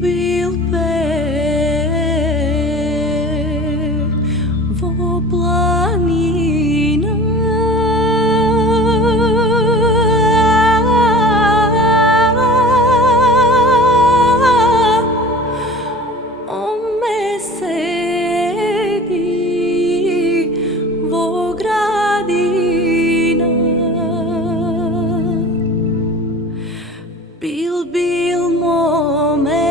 bil pevo planina, ome sedi vo gradina. Bil mome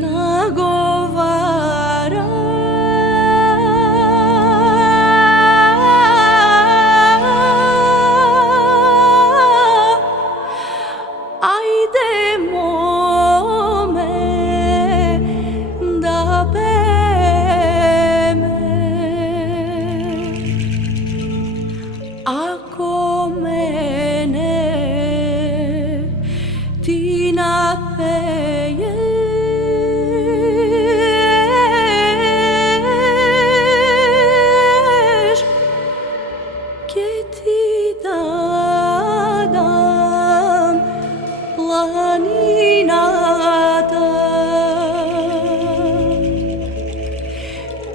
nagovara, ajde mome da peme, ako mene ti napeješ, ke ti dadam planinata,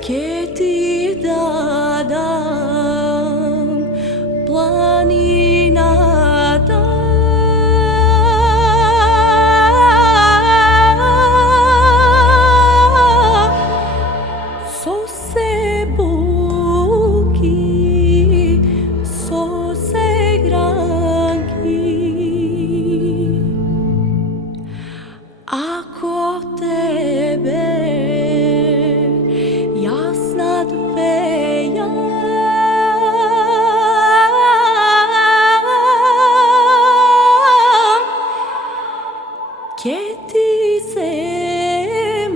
ke ti dadam planinata. Ako tebe jasna dvejam, ke ti zemam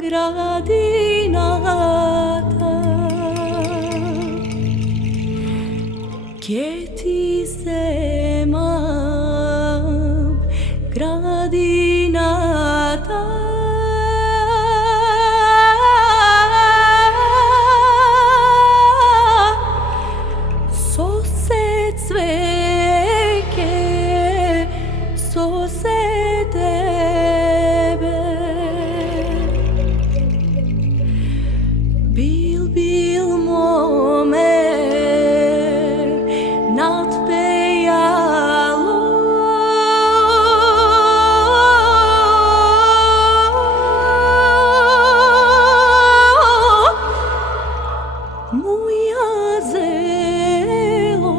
gradinata, ke ti zemam gradinata. So se cveke, so se tebe, bil mome nadpejalo, moja zelo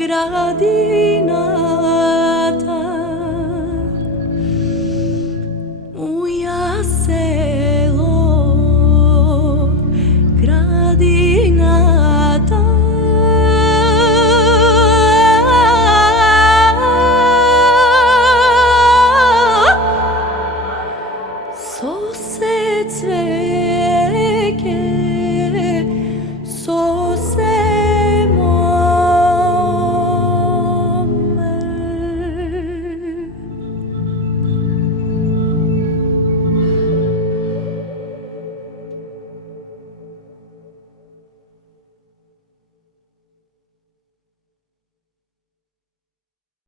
gradi.